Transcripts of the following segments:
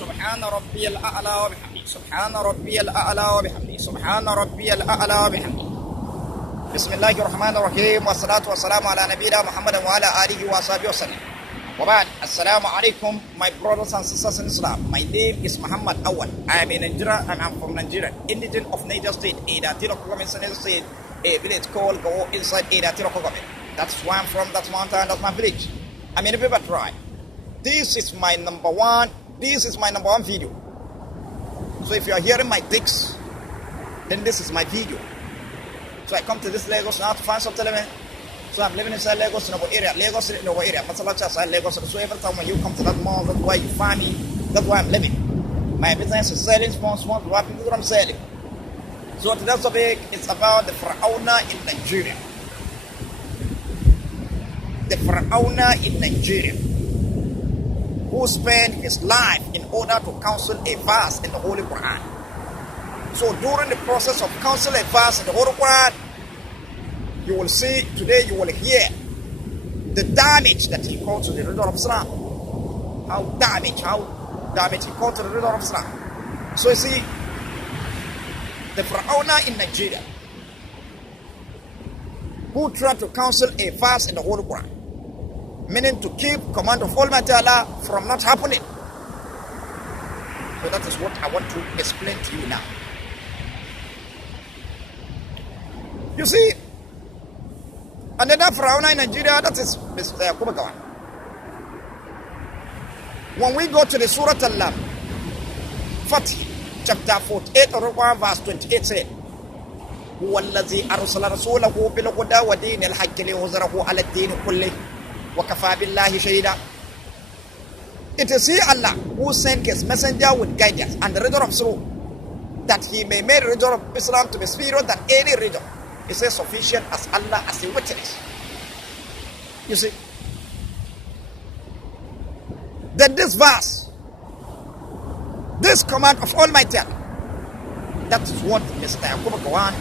سبحان ربي الأعلى وبحمده سبحان ربي الأعلى وبحمده سبحان ربي الأعلى وبحمده. بسم الله الرحمن الرحيم والصلاة والسلام على نبينا محمد وعلى آله وصحبه وسلم. وبعد السلام عليكم, my brothers and sisters in Islam. My name is Muhammad Awwal. I am in Nigeria and I'm from Nigeria, indigent of Niger State, Niger State, a village called GAWAN inside Niger State. That's where I'm from, that's mountain, that's my village. I'm in a paper tribe. This is my number one video. So if you are hearing my dicks, then this is my video. So I come to this Lagos now to find something. So I'm living inside Lagos in our area. Lagos in our area. Masalacha inside Lagos. So every time when you come to that mall, that's why you find me. That's why I'm living. My business is selling small to what people I'm selling. So today's topic is about the Fir Aunna in Nigeria. The Fir Aunna in Nigeria, who spent his life in order to counsel a verse in the Holy Quran. So during the process of counseling a verse in the Holy Quran, you will see, today you will hear the damage that he caused to the religion of Islam. How damage he caused to the religion of Islam. So you see, the Fir Aunna in Nigeria, who tried to counsel a verse in the Holy Quran, meaning to keep command of Almighty Allah from not happening. So that is what I want to explain to you now. You see, and then Fir Aunna in Nigeria, that is Mr. YAKUBU. When we go to the Surah Al-Fatih, chapter 48, verse 28 said, هو الذي أرسل رسوله بالهدى ودين الحق ليظهره على الدين كله وكفى بالله شهيدا. It is He, Allah, who sent His messenger with guidance and the religion of truth, that He may make the religion of Islam to be superior than any religion. He says sufficient as Allah as a witness. You see, then this verse, this command of Almighty Allah, that is what Mr. YAKUBU,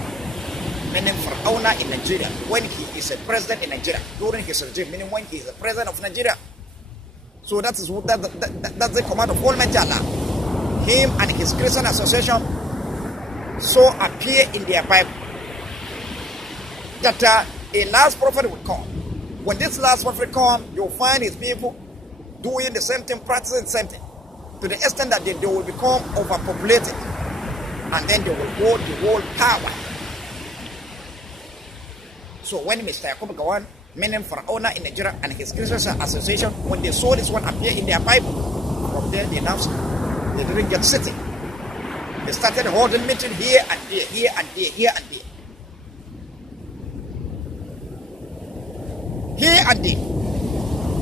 meaning Fir Aunna in Nigeria, when he is a president in Nigeria, during his regime, meaning when he is the president of Nigeria. So that is what that's the command of Almighty Allah. Him and his Christian association so appear in their Bible that a last prophet will come. When this last prophet comes, you'll find his people doing the same thing, practicing the same thing, to the extent that they will become overpopulated, and then they will hold the world power. So when Mr. YAKUBU, meaning Fir Aunna in Nigeria and his Christian association, when they saw this one appear in their Bible, from there they announced they didn't get sitting. They started holding meeting here and there, here and there, here and there. Here and there,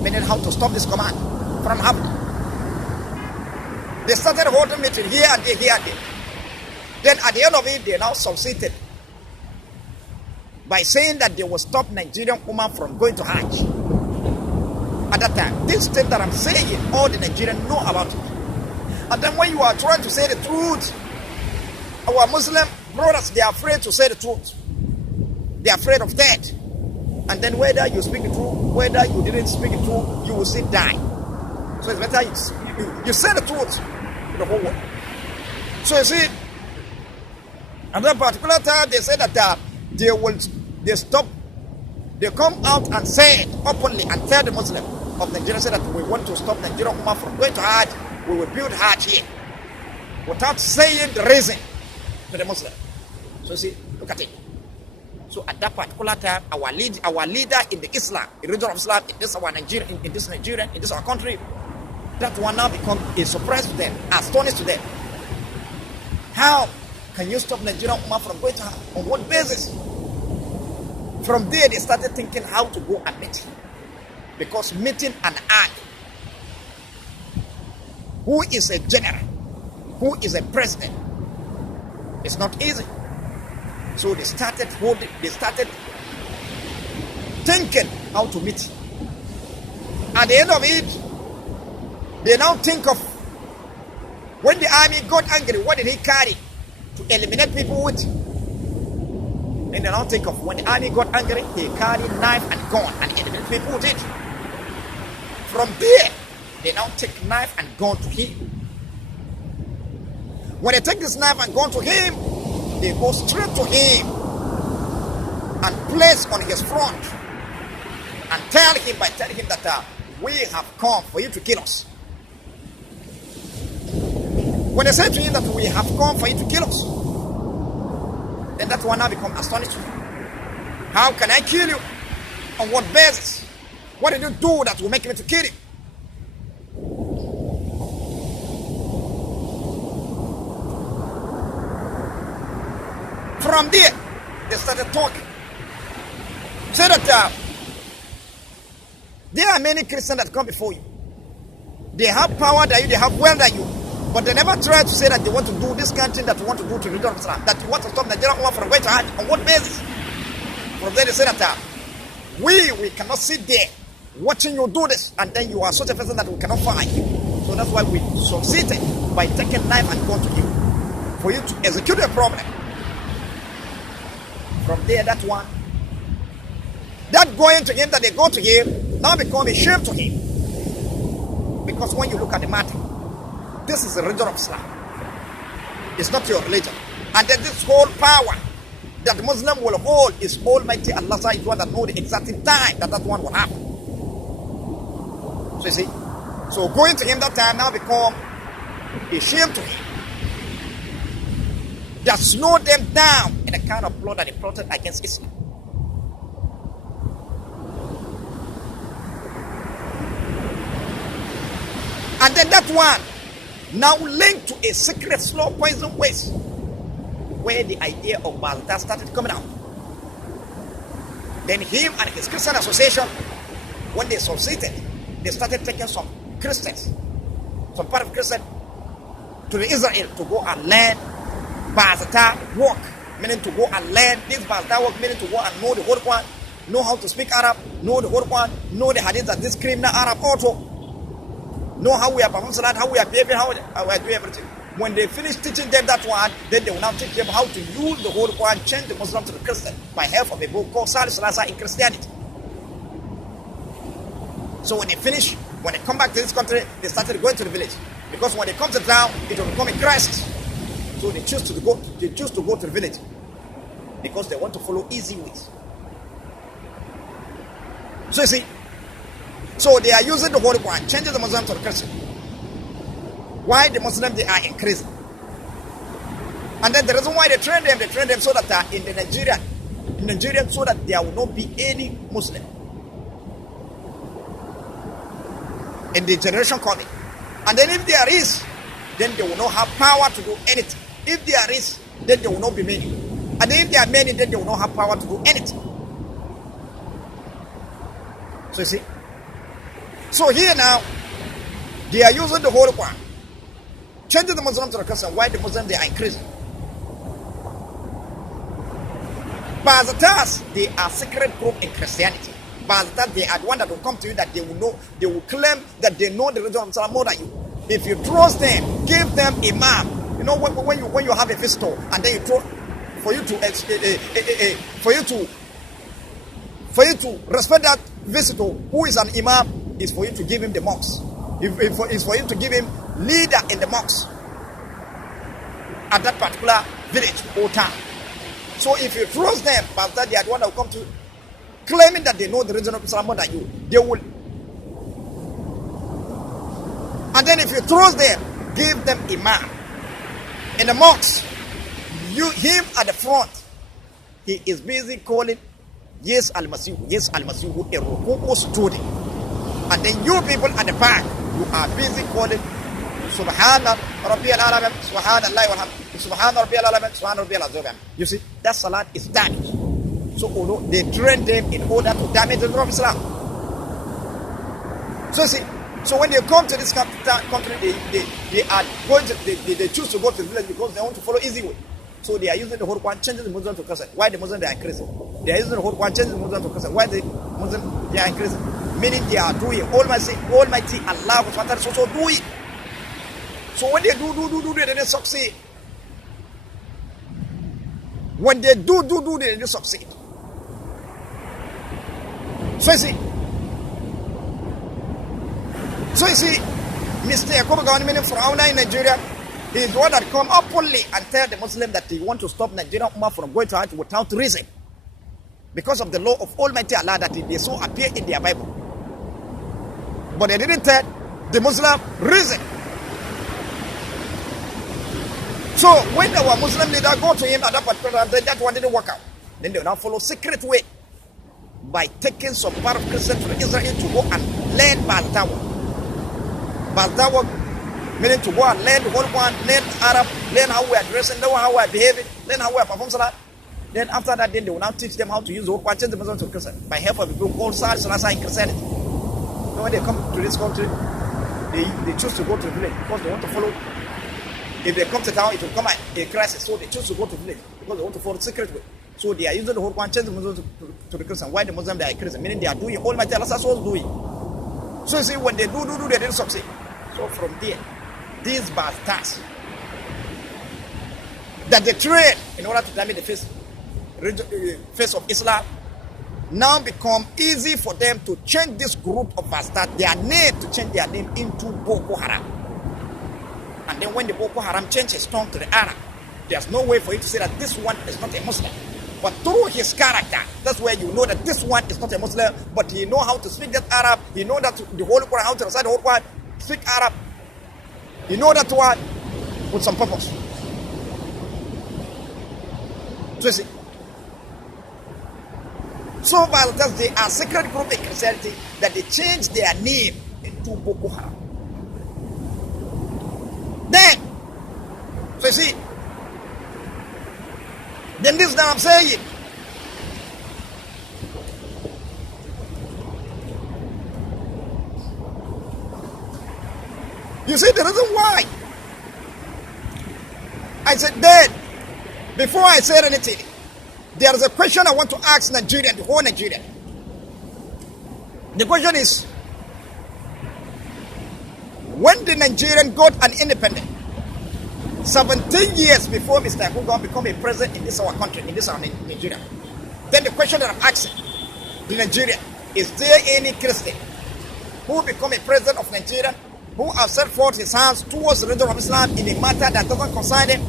meaning how to stop this command from happening. They started holding meeting here and there, here and there. Then at the end of it, they now succeeded by saying that they will stop Nigerian women from going to Hajj. At that time, this thing that I'm saying, all the Nigerians know about it. And then when you are trying to say the truth, our Muslim brothers, they are afraid to say the truth. They are afraid of death. And then whether you speak the truth, whether you didn't speak the truth, you will still die. So it's better you say the truth to the whole world. So you see, at that particular time, they said that they come out and say it openly and tell the Muslim of Nigeria, say that we want to stop Nigerian women from going to Hajj, we will build Hajj here, without saying the reason to the Muslim. So see, look at it. So at that particular time, our leader in the Islam, the religion of Islam, in this our country, that one now become a surprise to them, astonished to them. How can you stop Nigerian women from going to Hajj? On what basis? From there, they started thinking how to go and meet. Because meeting an army, who is a general, who is a president, it's not easy. So they started thinking how to meet. At the end of it, they now think of when the army got angry, what did he carry to eliminate people with? And they now think of when the army got angry, he carried knife and gun and eliminated people with it. From there, they now take knife and gun to him. When they take this knife and go to him, they go straight to him and place on his front and telling him that we have come for you to kill us. When they say to him that we have come for you to kill us, then that one now becomes astonished. How can I kill you? On what basis? What did you do that will make me to kill you? From there, they started talking. Say that there are many Christians that come before you. They have power than you, they have wealth than you, but they never try to say that they want to do this kind of thing that you want to do to the religion of Islam, that you want to stop Nigerian woman from going to Hajj. On what basis? From there they say that we cannot sit there watching you do this, and then you are such a person that we cannot fight you. So that's why we succeeded by taking knife and gun to you, for you to execute a problem. From there, that going to him that they go to him now become a shame to him. Because when you look at the matter, this is the religion of Islam. It's not your religion. And then this whole power that the Muslim will hold is Almighty Allah is one that knows the exact time that one will happen. So you see, so going to him that time now become a shame to him. That slowed them down in the kind of plot that they plotted against Islam. And then that one now linked to a secret slow poison waste, where the idea of Balta started coming out. Then him and his Christian association, when they succeeded, they started taking some Christians, some part of Christians, to the Israel to go and learn Balta work, meaning to go and learn this Balta work, meaning to go and know the whole Quran, know how to speak Arab, know the whole Quran, know the hadith that this criminal Arab also. Know how we are performing salat, how we are behaving, how we are doing everything. When they finish teaching them that one, then they will now teach them how to use the whole Quran, change the Muslim to the Christian by help of a book called Salih Salasa in Christianity. So when they finish, when they come back to this country, they started going to the village. Because when they come to town, it will become a crisis. So they choose to go to the village because they want to follow easy ways. So you see, so they are using the Holy Quran, changing the Muslim to the Christian. Why the Muslims, they are increasing. And then the reason why they train them so that in Nigeria, so that there will not be any Muslim in the generation coming. And then if there is, then they will not have power to do anything. If there is, then there will not be many. And then if there are many, then they will not have power to do anything. So you see. So here now, they are using the Holy Quran, changing the Muslims to the Christian. Why the Muslims, they are increasing? Bazatas, they are secret group in Christianity. Bazatas, they are the one that will come to you that they will know, they will claim that they know the religion of Islam more than you. If you trust them, give them imam. You know when you have a visitor and then you throw for you to respect that visitor who is an imam, is for you to give him the mosque. It's for you to give him leader in the mosque at that particular village or town. So if you trust them, but that they are the one that will come to claiming that they know the religion of Islam more than you, they will. And then if you trust them, give them imam in the mosque. Him at the front, he is busy calling yes al-Masih, a Ruku student. And then you people at the back, you are busy calling Subhana Rabbiyal A'la, Subhanallah walhamd, Subhana Rabbiyal A'la, Subhana Rabbiyal Azim. You see, that salat is damaged. So although they train them in order to damage the Prophet Islam. So you see, so when they come to this country, they are going to, they choose to go to the village because they want to follow easy way. So they are using the whole Quran, changing the Muslim to Christian. Why the Muslims, they are increasing? They are using the whole Quran, changing the Muslim to Christian. Why the Muslims, they are increasing? Meaning they are doing Almighty Allah was also do it. So when they do, they don't succeed. When they do, they don't succeed. So you see, Mr. YAKUBU government in Fir Aunna in Nigeria, He is the one that come openly and tell the Muslim that he want to stop Nigerian Ummah from going to Hajj without reason. Because of the law of Almighty Allah that they so appear in their Bible. But they didn't tell the Muslim reason. So when our Muslim leader go to him at that particular time, that one didn't work out. Then they will now follow secret way by taking some part of Christians from Israel to go and learn Baltawa. Baltawa meaning to go and learn the whole one, learn Arab, learn how we are dressing, learn how we are behaving, learn how we are performing salat. Then after that, then they will now teach them how to use the whole one, change the Muslims to Christian by help of people called Salasa in Christianity. So when they come to this country, they choose to go to the village because they want to follow. If they come to town, it will come at a crisis. So they choose to go to the village because they want to follow the secret way. So they are using the whole one, change the Muslims to the Christian. Why the Muslims they are Christian? Meaning they are doing all my Allah was doing. So you see, when they do, they didn't succeed. So from there, these bastards that they train in order to damage the face of Islam now become easy for them to change this group of bastards, their name, to change their name into Boko Haram. And then when the Boko Haram changes his tongue to the Arab, there's no way for you to say that this one is not a Muslim. But through his character, that's where you know that this one is not a Muslim, but he know how to speak that Arab, he know that the whole Quran, how to recite the whole Quran, speak Arab. He know that word with some purpose. So you see. So while they are secret group in Christianity, that they change their name into Boko Haram. Then, so you see, then this now I'm saying, you see the reason why I said that before I said anything, there is a question I want to ask Nigeria, the whole Nigeria. The question is, when the Nigerian got an independence, 17 years before Mr. YAKUBU become a president in this our country, in this our Nigeria, then the question that I'm asking the Nigeria, is there any Christian who become a president of Nigeria who has set forth his hands towards the religion of Islam in a matter that doesn't concern him?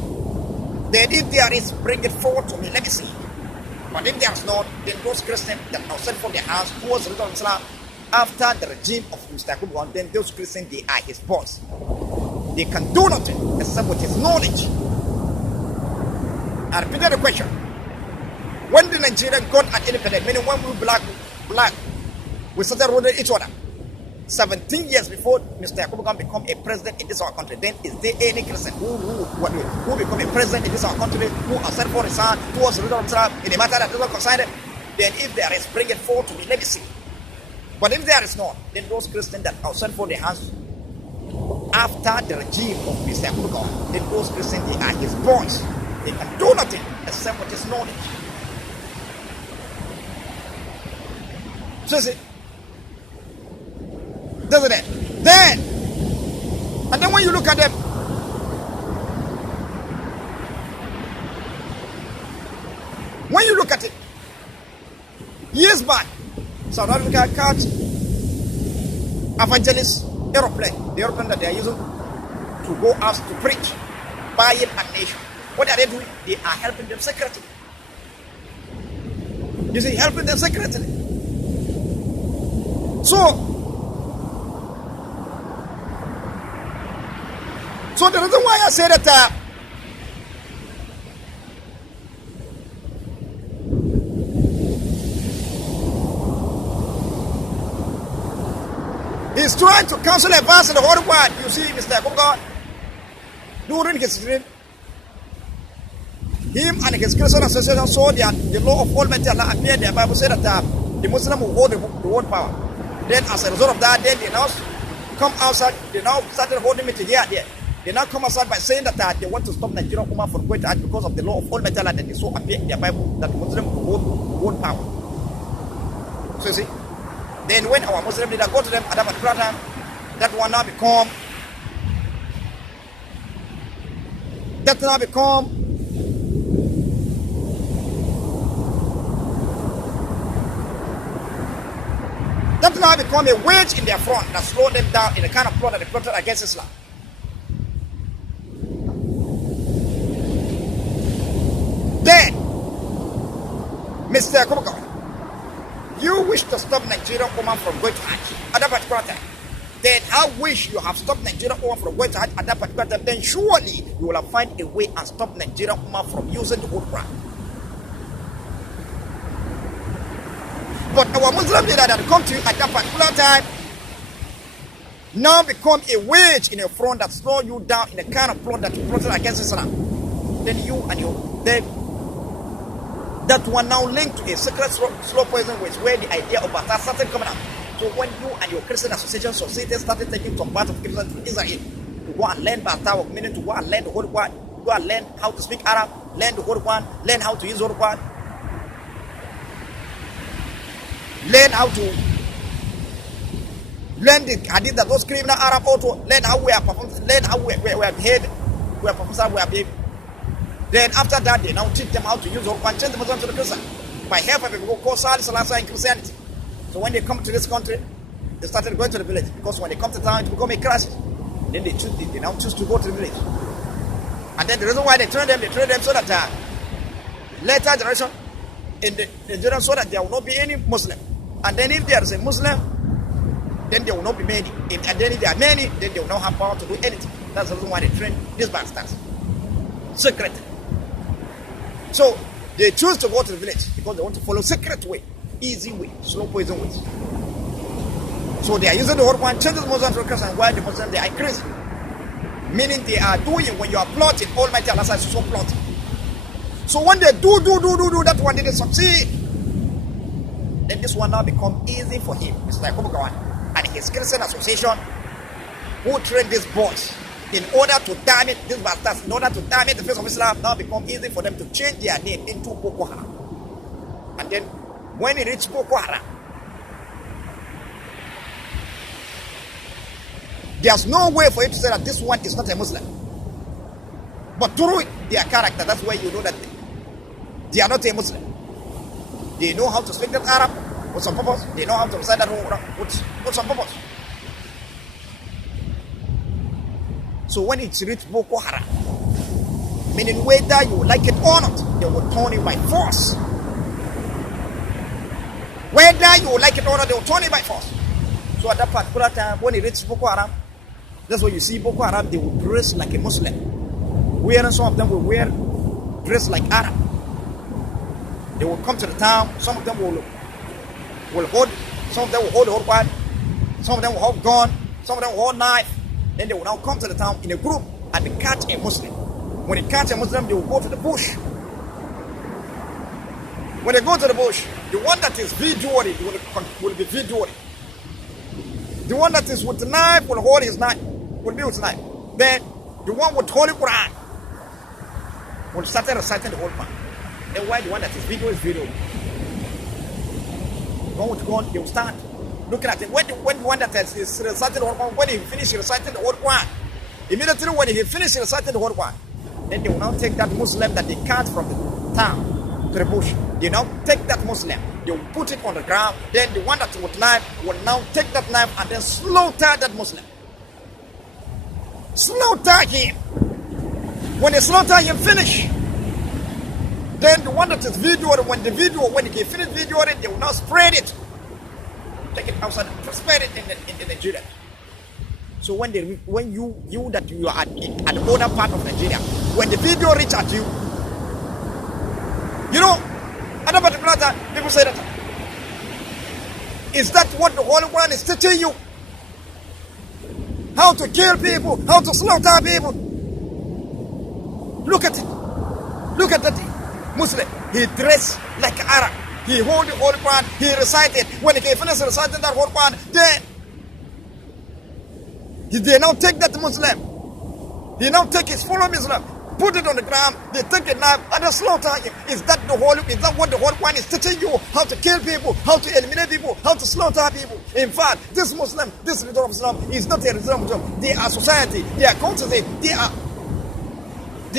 Then if there is, bring it forward to me, let me see. But if there is not, then those Christians that have set forth their hands towards the religion of Islam after the regime of Mr. YAKUBU, then those Christians, they are his boss. They can do nothing except with his knowledge. I repeated the question. When the Nigerian got an independence, meaning when we black, we started ruling each other. 17 years before Mr. YAKUBU become a president in this our country, then is there any Christian who become a president in this our country who has set forth his hand towards the religion of Islam in a matter that doesn't concern it? Then if there is, bring it forward to me, let me see. But if there is not, then those Christians that have set forth their hands after the regime of Mr. YAKUBU, then those Christians, they are his boys. They can do nothing except with his knowledge. So you see, doesn't it? Then, and then when you look at them, when you look at it, years back, South Africa catch evangelist aeroplane, the aeroplane that they are using to go out to preach, buying a nation. What are they doing? They are helping them secretly. You see, helping them secretly. So the reason why I say that he's trying to counsel advance in the whole world. You see, Mr. YAKUBU, during his dream, him and his Christian association saw the law of Almighty Allah appeared. The Bible said that the Muslim will hold the world power. Then as a result of that, then they now come outside. They now started holding it here and there. They now come outside by saying that they want to stop Nigerian Ummah from going to Hajj because of the law of Almighty Allah that they saw appear in their Bible that the Muslim will hold power. So you see, then when our Muslim leader go to them at that particular time, that one now become a wedge in their front that slowed them down in the kind of plot that they plotted against Islam. Mr. Yakubu, you wish to stop Nigerian woman from going to Hajj at that particular time. Then I wish you have stopped Nigerian woman from going to Hajj at that particular time. Then surely you will have find a way and stop Nigerian woman from using the Holy Quran. But our Muslim leader that come to you at that particular time now become a wedge in your front that slow you down in the kind of plot that you plotted against Islam. Then you and your then that one now linked to a secret slow poison which where the idea of Bata started coming out. So when you and your Christian association society started taking some part of Christian to Israel to go and learn Bata, meaning to go and learn the Holy Quran, go and learn how to speak Arab, learn the Holy Quran, learn how to use the Holy Quran, learn how to learn the hadith that those criminal Arab also learn how we are performing, learn how we are behaving, we are performing, we are behaving. Then after that, they now teach them how to use Quran, change the Muslim to the Christian. By help of people call Salasa in Christianity. So when they come to this country, they started going to the village because when they come to town, it become a crisis. Then they now choose to go to the village. And then the reason why they train them so that later generation in the generation so that there will not be any Muslim. And then if there is a Muslim, then there will not be many. And then if there are many, then they will not have power to do anything. That's the reason why they train these bastards. Secret. So they choose to go to the village because they want to follow secret way, easy way, slow poison ways. So they are using the whole one, change the Muslims to Christians, while the Muslims they are crazy. Meaning they are doing when you are plotting, Almighty Allah is so plotting. So when they do that one didn't succeed, then this one now become easy for him. It's like GAWAN and his Christian association who train these boys in order to damage these bastards, in order to damage the face of Islam, now become easy for them to change their name into Boko Haram. And then when it reaches Boko Haram, there's no way for you to say that this one is not a Muslim. But through their character, that's why you know that they are not a Muslim. They know how to speak that Arab with some purpose. They know how to recite that with some purpose. So when it's reached Boko Haram, meaning whether you like it or not, they will turn you by force. Whether you like it or not, they will turn you by force. So at that particular time, when it reaches Boko Haram, that's when you see Boko Haram, they will dress like a Muslim. Whereas some of them will dress like Arab. They will come to the town, some of them will hold, some of them will hold the whole part, some of them will hold gun, some of them will hold knife. Then they will now come to the town in a group and they catch a Muslim. When they catch a Muslim, they will go to the bush. When they go to the bush, the one that is videoing will be videoing. The one that is with the knife will hold his knife, will be with the knife. Then the one with Holy Quran will start reciting the whole Quran. Then why the one that is videoing is videoing? The one with gun, they will start looking at it. When the one that is reciting the whole Quran, when he finishes reciting the whole Quran, immediately when he finishes reciting the whole Quran, then they will now take that Muslim that they catch from the town to the bush. They now take that Muslim, they will put it on the ground. Then the one that with knife will now take that knife and then slaughter that Muslim. Slaughter him. When they slaughter him, finish. Then the one that is videoed, when they finish videoing, they will now spread it. Take it outside and spread it in Nigeria. So when you that you are at the other part of Nigeria, when the video reach at you, you know, at a particular time, people say that, is that what the Holy Quran is teaching you? How to kill people, how to slaughter people. Look at it. Look at that Muslim. He dressed like Arab. He hold the Holy Quran, he recited. When he finished reciting that Holy Quran, then they now take that Muslim. He now take his fellow Muslim, put it on the ground, they take a knife and they slaughter him. Is that what the Holy Quran is teaching you? How to kill people, how to eliminate people, how to slaughter people. In fact, this Muslim, this religion of Islam is not a religion of Islam. They are society, they are culture, they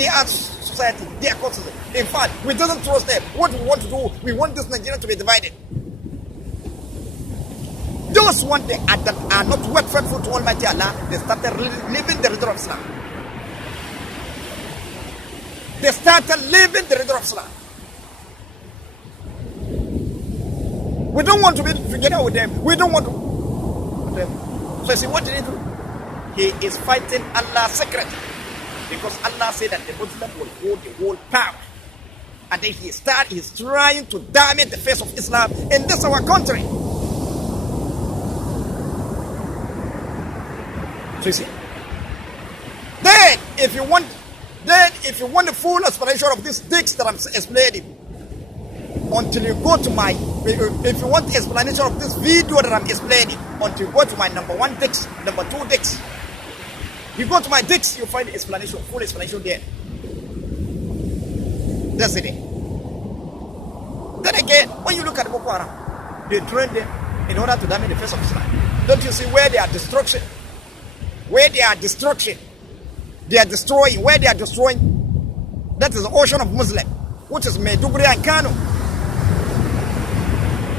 are society, they are culture. In fact, we don't trust them. What we want to do, we want this Nigeria to be divided. Those one that are not well faithful to Almighty Allah, they started living the religion of Islam. They started living the religion of Islam. We don't want to be together with them. We don't want to with them. So you see, what did he do? He is fighting Allah's secret. Because Allah said that the Muslim will hold the whole power. And then he's trying to damage the face of Islam in this our country. So you see. Then if you want the full explanation of these dicks that I'm explaining, until you go to my, if you want the explanation of this video that I'm explaining, until you go to my number 1 dicks, number 2 dicks, you go to my dicks, you find the explanation, full explanation there. That's it. Then again, when you look at Boko Haram, they train them in order to damage the face of Islam. Don't you see where they are destruction? Where they are destruction, they are destroying. Where they are destroying, that is the ocean of Muslim, which is Maiduguri and Kano.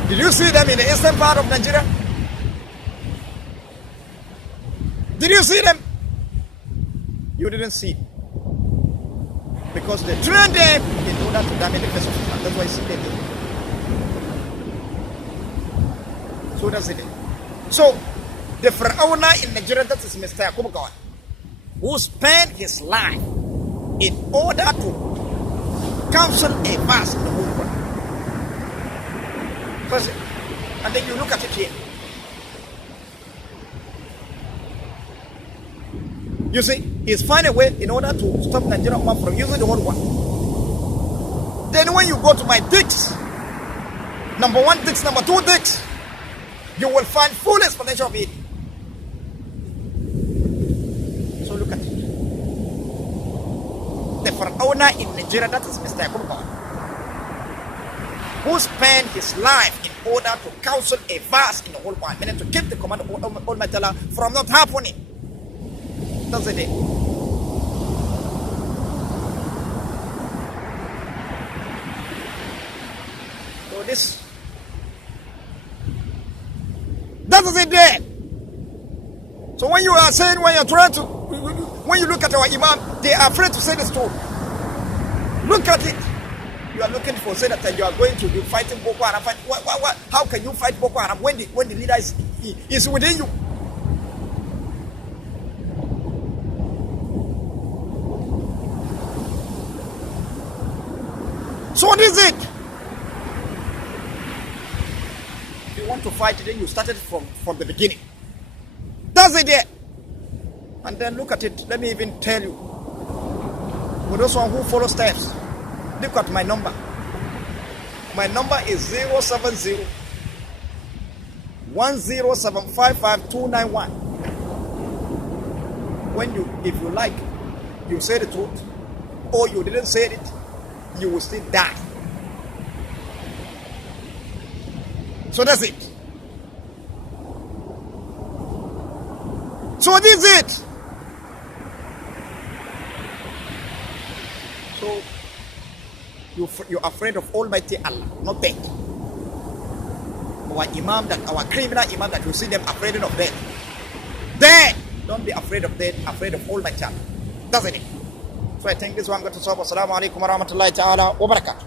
Did you see them in the eastern part of Nigeria? Did you see them? You didn't see. Because they trained them in order to damage the face of Islam. That's why you see them. So that's it. So the Fir Aunna in Nigeria, that is Mr. YAKUBU, who spent his life in order to counsel a verse in the whole Quran. And then you look at it here. You see, he's finding a way in order to stop Nigerian from using the whole one. Then when you go to my dicks, number 1 dicks, number 2 dicks, you will find full explanation of it. So look at it. The Fir Aunna in Nigeria, that is Mr. YAKUBU, who spent his life in order to counsel a verse in the whole world, meaning to keep the command of Almighty Allah from not happening. That's the day. So this, that is it there. So when you are saying, when you're trying to, when you look at our Imam, they are afraid to say the truth. Look at it. You are looking for say that you are going to be fighting Boko Haram. How can you fight Boko Haram when the leader is within you? So what is it? If you want to fight, then you started from the beginning. That's it there. And then look at it. Let me even tell you. For those one who follow steps, look at my number. My number is 070 10755 When if you like, you say the truth, or you didn't say it, you will still die. So that's it. So this is it. So you're afraid of Almighty Allah, not death. Our Imam, that our criminal Imam, that you see them afraid of death. Then don't be afraid of death, afraid of Almighty Allah. Doesn't it? So I think this one got to solve. Assalamu alaikum wa rahmatullahi ta'ala wa barakatuh.